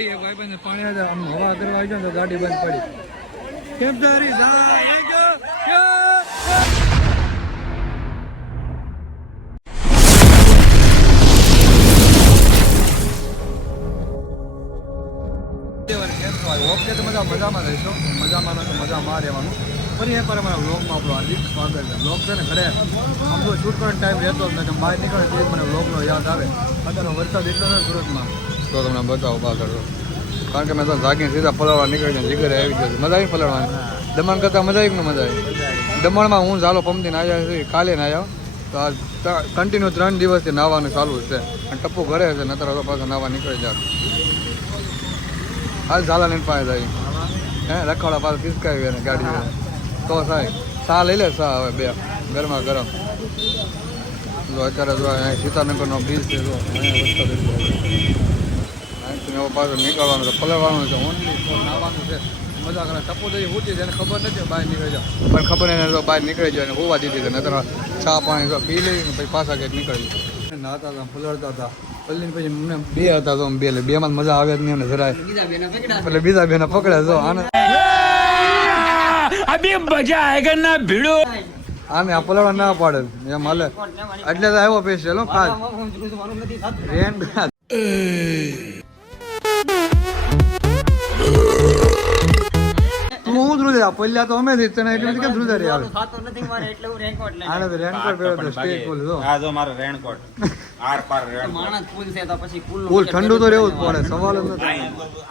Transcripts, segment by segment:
ગાડી ભાઈ બંધ પાણી હવા કરવા આવી જાય તો ગાડી બંધ પડી કેમ તારી ઓકે તો મજામાં રહીશું મજામાં રહેવાનું ફરી એકવાર અમારા વ્લોગમાં આપણું હાર્દિક સ્વાગત છે. વ્લોગ છે ને ઘરે આમ તો શૂટ કરવાનો ટાઈમ રહેતો જ નથી, બહાર નીકળે તે મને વ્લોગનો યાદ આવે. અત્યારે વરસાદ એટલો છે સુરતમાં તો તમને બતાવો પાછળ, કારણ કે મેં તો જાગીને સીધા પલળવા નીકળીને જીગરે આવી ગયો. મજા આવી પલળવાની? દમણ કરતાં મજા આવી કે મજા આવી? દમણમાં હું ઝાલો પંપથી નાહ્યા છે, કાલે નાહ્યા તો આ કન્ટિન્યુ 3 દિવસથી નાહવાનું ચાલુ છે અને ટપ્પુ ઘરે છે નતર તો પાછો નાહવા નીકળી જાય. હાલ ઝાલા લઈને પાસે જાય હે રખવાડા પાસે ખિસકાવી અને ગાડી તો સાહેબ ચા લઈ લે ચા હવે બે ગરમા ગરમ. જો અત્યારે જો સીતાનગરનો બ્રિજ છે, જો અહીંથી પાછું નીકળવાનું છે, પલળવાનું છે, ઓનલી નાહવાનું છે, મજા કરે. ટપ્પુ તો ઉઠી છે એને ખબર નથી બહાર નીકળી જાય, પણ ખબર એને તો બહાર નીકળી જાય ને હોવા દીધી છે નતર ચા પાણી તો પી લઈ ને પછી પાછા કંઈક નીકળી નાહતા હતા પલળતા હતા. પલ્લીને પછી મને બે હતા તો બેમાં મજા આવે જ નહીં ને જરાય, એટલે બીજા બેને પકડે જો આને અભી મજા આયેગા ના ભીડો આને આ પલળવા ના પાડે એમ હાલે એટલે તો આવ્યો પેસ્ટ લો ખાસ રેન હું ધ્રુજા પહેલા તો અમે તને એટલે કેમ ધ્રુજા રે આવે ખાતો નથી મારે એટલે હું રેનકોટ લઈને આને તો રેનકોટ પહેરો તો સ્ટેજ ફૂલ જો આ જો મારો રેનકોટ આર પાર રેનકોટ માણસ ફૂલ છે તો પછી ફૂલ ઠંડુ તો રહેવું જ પડે, સવાલ જ નથી.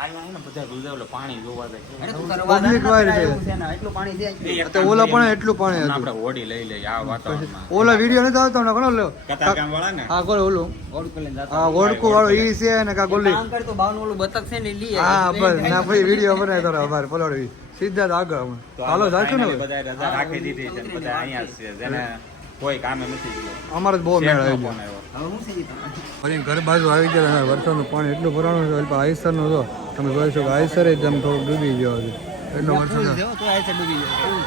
આયા ને બધા ધ્રુજાવલો પાણી જોવા જાય એટલે તું કરવા પબ્લિક વાયર છે ને એટલું પાણી છે તો ઓલા પણ એટલું પાણી હતું. આપણે હોડી લઈ લે આ વાતાવરણમાં ઓલા વિડિયો નથી આવતો ને ઘણો લો કતા કામ વાળા ને હા કોણ ઓલું ઓડકો લઈને જાતો હા ઓડકો વાળો ઈ છે ને કા ગોલી કામ કરતો બાવનું ઓલું બતક છે ને લી હા બસ ના ભાઈ વિડિયો બનાય તો અમાર પલોડવી સીધા આગળ હાલો જાશું ને બધા રજા રાખી દીધી છે બધા અહીંયા છે જેને કોઈ કામે નથી ગયો અમારે બહુ મેળ આવી ગયો. હવે હું સીધી ફરી ઘર બાજુ આવી ગયા. વરસાદનું પાણી એટલું ભરાણું છે એટલે આઈસરનું જો તમે જોઈ શકો આઈસર જ જેમ થોડુંક ડૂબી ગયો છે એટલો વરસાદ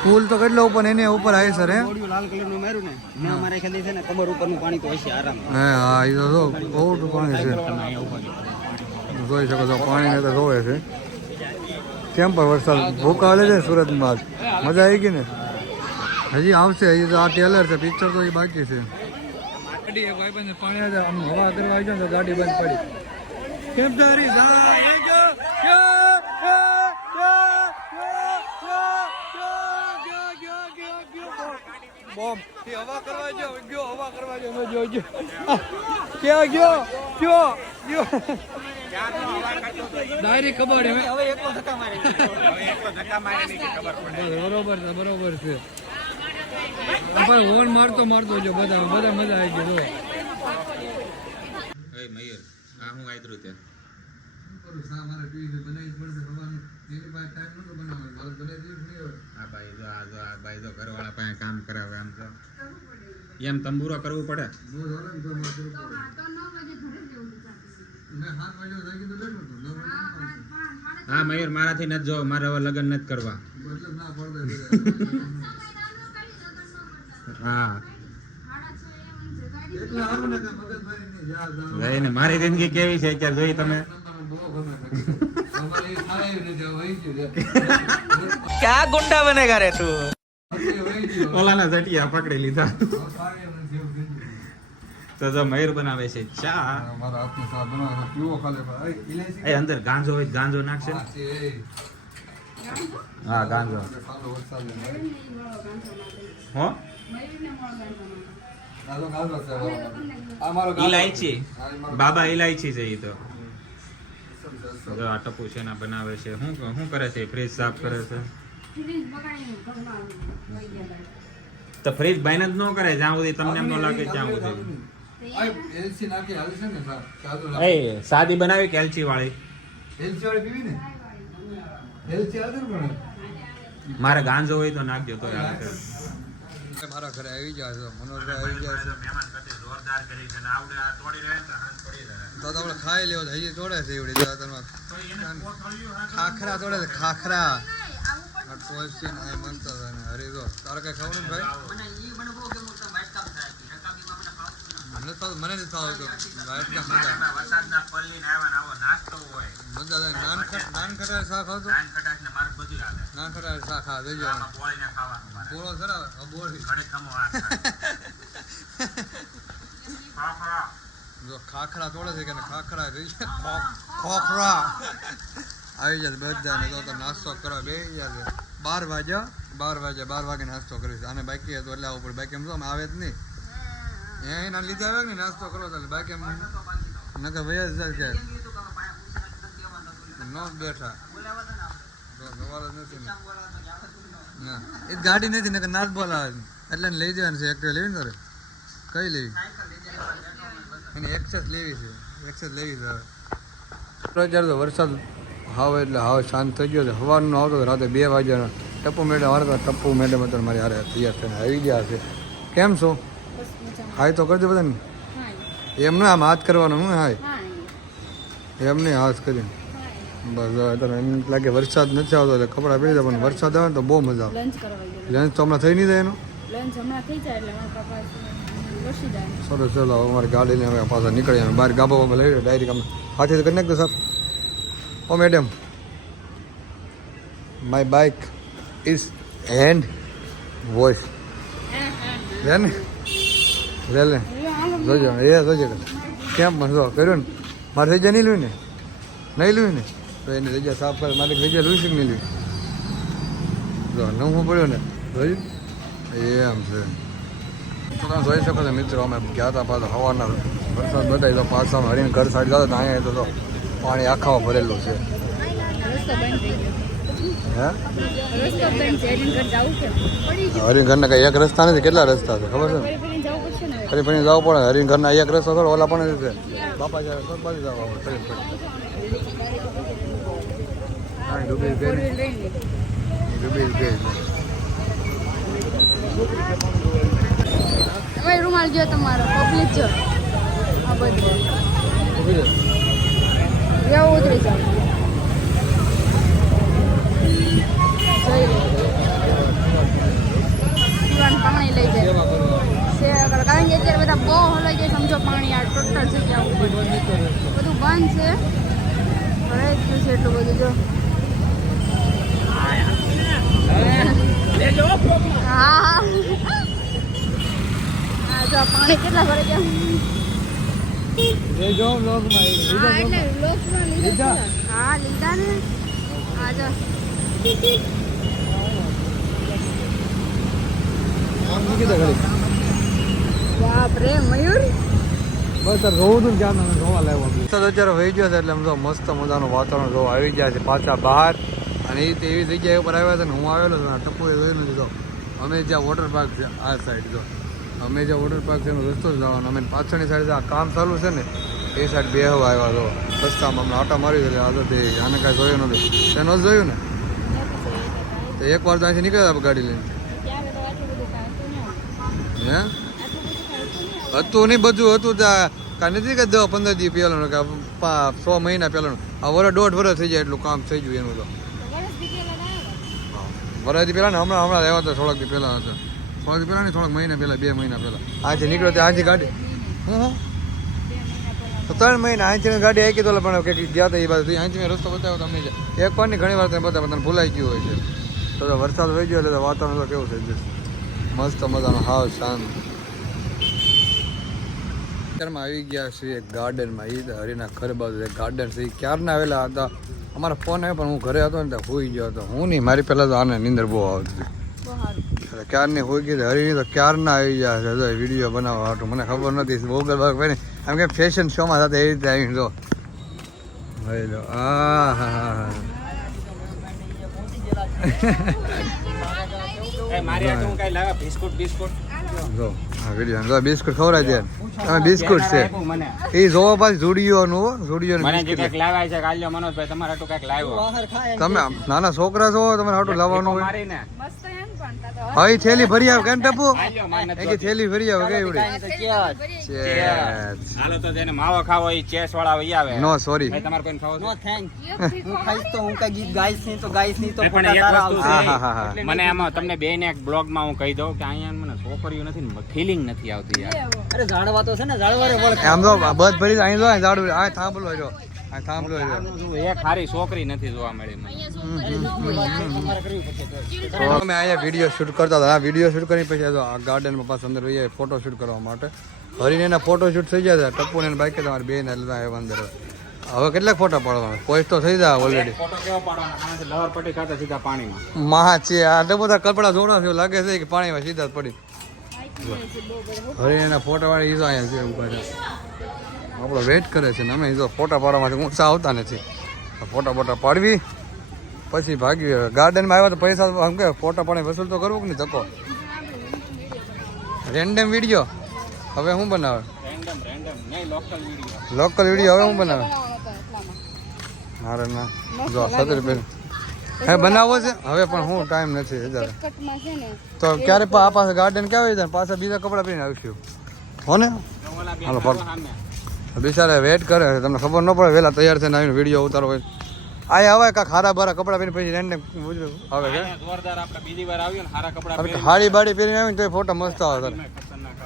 પુલ તો કેટલો ઉપર એને ઉપર આઈસર હે લાલ કલરનું માર્યું ને અમારે ખાલી છે ને કબર ઉપરનું પાણી તો હશે આરામ હા એ તો જો બહુ પાણી છે જોઈ શકો છો પાણીને તો જોવે છે. કેમ પણ વરસાદ ભૂકા હાલે છે સુરતમાં મજા આવી ગઈ ને? હજી આવશે, હજી તો આ ટેલર છે, પિક્ચર તો એ બાકી છે. ગાડી ભાઈ બંધ પાણી હવા કરવા આવી જાય તો ગાડી બંધ પડી કેમ તારી બોમ્બ હવા કરવા ગયો હવા કરવા ગયો ક્યાં ગયો ગયો ગયો ડાયરેક્ટ ખબર હવે એકલો ધક્કા મારે બરોબર છે બરોબર છે પણ હોર્ન મારતો જો બધા મજા આવી ગયો. એ મયુર આ હું આયદ્રુ તે મારે પીવી બનાવી પડશે હવાનું એની પાસે ટાઈમ નતો બનાવવાનો મારે બનાવી દીધું નહીં હોય. આ ભાઈ જો ઘરવાળા પાસે કામ કરાવે આમ તો એમ તંબુરો કરવું પડે. હા મયુર મારાથી નથી જો મારે હવે લગ્ન નથી કરવા. હા મારી જિંદગી કેવી છે અત્યારે જોઈ તમે ક્યાં ગુંડા બનેગા રે તું ઓલાના જટિયા પકડી લીધા. તો જો મયુર બનાવે છે ચા. મારા હાથનો ચા બનાવે પીવો ખાલે એ અંદર ગાંજો હોય ગાંજો નાખશે. હા ગાંજો હો ઇલાયચી બાબા ઇલાયચી છે. એ તો જો આ ટપુ છે ને બનાવે છે. શું કરે છે? ફ્રીજ સાફ કરે છે. તો ફ્રીજ બાઈને જ ન કરે જ્યાં સુધી તમને એમ ન લાગે ત્યાં સુધી. એલચી નાખી હાલશે ને સાહેબ? એ સાદી બનાવી કે એલચી વાળી? એલચી વાળી પીવી ને એલચી આવે ને પણ મારે ગાંજો હોય તો નાખજો તો યાર. મારા ઘરે આવી જાય છે મનોજભાઈ આવી જાય છે મહેમાન કરતે જોરદાર કરી છે ને આવડે આ તોડી રહે તો હાથ પડી રહે તો આપણે ખાઈ લેવો હજી તોડે છે એવડી જાતમાં ખાખરા તોડે છે ખાખરા આ ટોસ્ટ ને મનતા છે ને હરી જો તારે કઈ ખાવાનું ભાઈ? મને ઈ મને બહુ ગમે તો વાઇટ કાપ થાય છે રકાબીમાં મને ખાવ મને નથી ખાવ તો વાઇટ કાપ મજા વરસાદના પલ્લી ને આવ્યા ને આવો નાસ્તો હોય મજા દાદા નાન ખટાય શાક આવતો નાન ખટાય શાક આ દેજો બોળો સરા બોળી જો ખાખરા તોડે છે કે ખાખરા ખોખરા આવી જાય બધાને તો નાસ્તો કરવા બે જાય 12 વાગે નાસ્તો કરીશ આને બાકી હતો એટલે આવું પડે બાકી એમ તો આવે જ નહીં એના લીધે આવે ને નાસ્તો કરો તો બાકી એમ નકર વયા જાય કે ન બેઠા તો સવાલ જ નથી ના એ ગાડી નથી નકર નાચ બોલાવે એટલે લઈ જવાનું છે એક્ટિવ લેવી ને તારે કઈ લેવી એને એક્સેસ લેવી છે અત્યારે તો વરસાદ હાવ એટલે હાવ શાંત થઈ ગયો છે સવારનો આવતો રાતે 2 વાગ્યાનો ટપ્પુ મેડમ વાળતા ટપ્પુ મેડમ અત્યારે મારી હારે તૈયાર થઈને આવી ગયા છે કેમ છો હાય તો કરજો બધાને એમને આમ હાથ કરવાનો હું હાય એમને હાથ કરીને બસ અત્યારે એમ લાગે વરસાદ નથી આવતો એટલે કપડાં પહેરી જાય પણ વરસાદ આવે ને તો બહુ મજા આવે લંચ તો હમણાં થઈ નહીં જાય એનો સરસ ચલો અમારી ગાડીને અમે પાછા નીકળીએ અમે બહાર ગાબા બાબા લઈ ડાયરેક્ટ અમે હાથે કરી નાખજો સર ઓ madam my bike is hand wash લે ને લે જોજો જોજો કેમ પણ જો કર્યું ને મારે રજા નહીં લઉં ને તો એની રજા સાફ કરે મારે રજા લઉં છું નહીં લઉં જો નવું પડ્યો ને જોયું એમ છે તો તમે જોઈ શકો છો મિત્રો અમે ગયા હતા પાછા હવાના વરસાદ બતાવી તો પાછા હરીને ઘર સાઈડ જતો અહીંયા તો પાણી આખામાં ભરેલું છે હરિઘરના કઈ એક રસ્તા નથી કેટલા રસ્તા છે ખબર છે ફરી ફરી જવું પડે હરિઘરના એક રસ્તો થોડો ઓલા પણ છે બાપા જાય બાજુ જવા ડૂબી ગઈ હવે રૂમાલ જો તમારો પબ્લિક જો આ બધું રેવ ઉતરી જાવ પાણી લઈ જાય કારણ કે અત્યારે બધા બહુ હલાઈ જાય સમજો પાણી આ ટોટલ જગ્યા ઉપર બધું બંધ છે ભરાઈ ગયું છે એટલું બધું જો હા જો પાણી કેટલા ભરે ગયા હા લીધા ને હા જો બાપરે મયુર બસ રોવું હતું ક્યાં તમે જોવા લાવ્યો અત્યારે વહી ગયો છે એટલે આમ તો મસ્ત મજાનું વાતાવરણ જોવા આવી ગયા છે પાછા બહાર અને એ એવી જગ્યાએ ઉપર આવ્યા હતા ને હું આવેલો છું ટપ્પુએ જોઈ નથી તો અમે જ્યાં વોટર પાર્ક છે આ સાઈડ જો અમે જ્યાં વોટર પાર્ક છે એનો રસ્તો જ જવાનો અમે પાછળની સાઈડ આ કામ ચાલુ છે ને એ સાઈડ બેહવા આવ્યા તો રસ્તામાં અમને આટા મારી એટલે આદત આને કાંઈ જોયું નથી તેનો જ જોયું ને તો એક વાર તો અહીંથી નીકળ્યા ગાડી લઈને હે હતું નહીં બધું હતું ત્યાં કાંઈ નથી કે 10-15 દી પહેલાંનું કે 6 મહિના પહેલાંનું આ વર્ષ 1.5 વર્ષ થઈ જાય એટલું કામ થઈ ગયું એનું તો વરસથી પહેલાં ને હમણાં આવ્યા હતા થોડાક દી પહેલાં હતા થોડાક પહેલાં નહીં થોડાક મહિના પહેલાં 2 મહિના પહેલાં આજે નીકળ્યો ત્યાં આજે ગાડી તો 3 મહિના અહીંથી ગાડી આવી તો પણ કંઈક ગયા હતા એ બાજુ અહીંથી મેં રસ્તો બતાવ્યો તમને એક વાર ની ઘણી વાર તમે બતાવે તમને ભૂલાઈ ગયું હોય છે તો વરસાદ વહી ગયો એટલે વાતાવરણ તો કેવું થઈ જશે મસ્ત મજાનું હાવ શાંત અત્યારમાં આવી ગયા છીએ ગાર્ડનમાં એ હરીના ઘર બાજુ ગાર્ડન છે એ ક્યારના આવેલા હતા અમારા ફોન આવ્યો પણ હું ઘરે હતો ને ત્યાં હોઈ ગયો હતો હું નહીં મારી પહેલાં તો આને નીંદર બહુ આવતી એટલે ક્યારની હોઈ ગઈ હરીની તો ક્યારના આવી ગયા છે વિડીયો બનાવવા હાટું મને ખબર નથી બોગલ બાગ ભાઈ આમ કે ફેશન શોમાં સાથે એવી રીતે આવી જો ભાઈ લો હા હા હા બિસ્કુટ ખવડાય છે તમે બિસ્કુટ છે એ જોવા પાછી જોડીઓનું તમે નાના છોકરા છો તમારે હાટું લાવવાનું હોય હવે થેલી ભરી આવે કેમ ટપુ થેલી ભરી આવે કઈ હાલો તો જેને માવો ખાવો એ ચેસ વાળા વઈ આવે નો સોરી તમારે કોઈ ખાવો નો થેન્ક હું ખાઈશ તો હું કઈ ગીત ગાઈશ નહીં તો પણ એક વસ્તુ છે મને આમાં તમને બે ને એક બ્લોગ માં હું કહી દઉં કે અહીંયા મને છોકરીઓ નથી ને ફીલિંગ નથી આવતી યાર અરે ઝાડવા તો છે ને ઝાડવા રે આમ તો બધ ભરી અહીં જો ઝાડવું આ થાંભલો જો આ થાંભલો છે. એક હારી છોકરી નથી જોવા મળી મને. તો અમે અહીંયા વિડીયો શૂટ કરતા હતા. આ વિડીયો શૂટ કરી પછી આ ગાર્ડનમાં પાછું અંદર રહીએ ફોટો શૂટ કરવા માટે. હરીને એના ફોટો શૂટ થઈ જાય ટપ્પુ ને બાઈક તમારે બે ને આવ્યા અંદર. હવે કેટલાક ફોટા પાડવાના પોસ્ટ તો થઈ જાય ઓલરેડી. ફોટો કેવો પાડવાનો? આનાથી લહર પટી ખાતા સીધા પાણીમાં. મહા છે આ તો બધા કપડા જોડા છે લાગે છે કે પાણીમાં સીધા જ પડી. હરીને ફોટા વાળી ઈજો અહીંયા છે ઉભા છે. આપણો વેઇટ કરે છે ને અમે જો ફોટા પાડવામાંથી ઊંચા આવતા નથી. ફોટા પાડવી પછી ભાગી. ગાર્ડનમાં આવ્યા તો પૈસા આમ કે ફોટા પાડી વસૂલ તો કરવું કે નહીં ધક્કો. રેન્ડમ વિડીયો હવે શું બનાવે? લોકલ વિડીયો હવે શું બનાવે? મારે ના જો 70 રૂપિયા હે બનાવવો છે હવે પણ હું ટાઈમ નથી હજાર. તો ક્યારે આ પાસે ગાર્ડન ક્યાં આવી જાય પાછા બીજા કપડા પહેરીને આવીશું હો ને. હાલો બિચારા વેટ કરે છે તમને ખબર ન પડે વહેલા તૈયાર થઈને આવીને વિડીયો ઉતારો હોય. આયા હવે કાંક હારા બારા કપડા પહેરીને પછી રેન્ડમ આવે છે. હાડી બાડી પહેરીને આવીને તો ફોટા મસ્ત આવે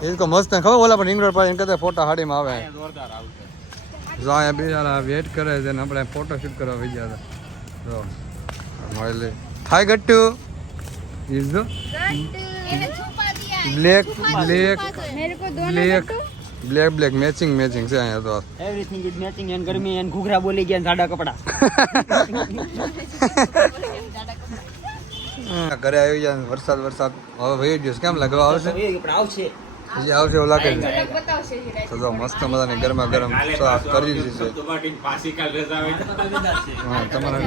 એ તો મસ્ત ખબર ઓલા પણ ઇંગ્લેન્ડ પાડીને કદાચ ફોટા હાડીમાં આવે. જો અહીંયા બિચારા વેટ કરે છે ને આપણે ફોટો શૂટ કરવા વહી ગયા હતા. જો મળે હાય Gattu is the black matching છે અહીંયા તો. એવરીથિંગ ઇઝ મેચિંગ એન્ડ ગરમી એન્ડ ઘૂઘરા બોલી ગયા જાડા કપડા. ઘરે આવી જાય વરસાદ હવે વહી ગયો કેમ લાગે આવશે આવશે હજી આવશે એવું લાગે છે. તો જો મસ્ત મજાની ગરમા ગરમ ચા કરી દીધી છે. હા તમારા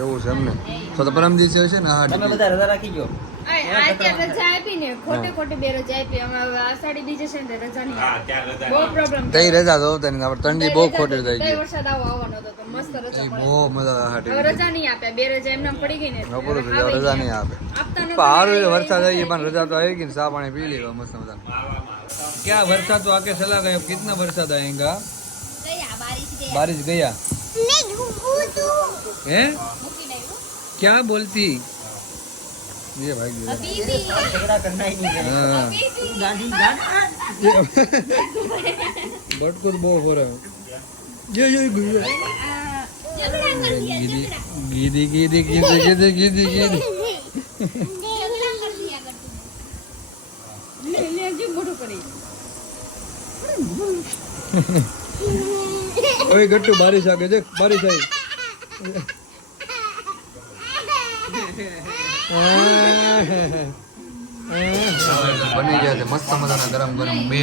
એવું છે એમને તો પરમ દિવસે છે ને હા તમે બધા રજા રાખી ગયો. રજા આપી ને ખોટે બે રજા આપી. અમે આષાઢી બીજે છે ને રજા નહીં બહુ પ્રોબ્લેમ તઈ રજા જો તને આપણે ઠંડી બહુ ખોટી થઈ ગઈ. વરસાદ આવવાનો હતો તો મસ્ત રજા એ બહુ મજા આવે. હવે રજા નહીં આપ્યા બે રજા એમને પડી ગઈ ને નપુર રજા નહીં આપે આપતા પણ સારું છે વરસાદ આવી ગઈ પણ રજા તો આવી ગઈ ને ચા પાણી પી લેવા મસ્ત મજા. ક્યાં વરસાદ તો આકે ચલા ગયો કિतना વરસાદ આएगा बारिश गया हैं क्या बोलती ये भाई झगड़ा करना ही नहीं है. हाँ गांधी जान बटकुर बो हो रहा है ये गीदी ओए गट्टू बारिश आ गई देख बारिश आई બની ગયા છે મસ્ત મજાના ગરમ બે.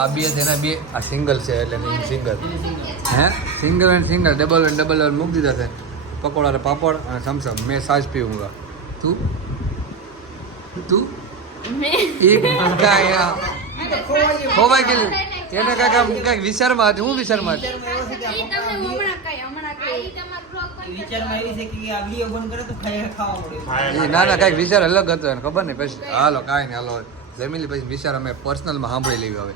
આ બે છે ને બે આ સિંગલ છે એટલે સિંગલ હે single and single double and double મૂકી દીધા છે. પકોડા ને પાપડ અને સમસમ મેં સાજ પીऊंगा તું એક કાયા ખોવાઈ ગયેલું એને કાંઈક વિચારમાં હતી. હું વિચારમાં હતી વિચારમાં એવી છે કે આ વિડીયો બંધ કરે તો ખાવા મળે. ના કાંઈક વિચાર અલગ હતો એને ખબર નહીં પછી હાલો કાંઈ નહીં હાલો જમી લી પછી વિચાર અમે પર્સનલમાં સાંભળી લેવી હવે.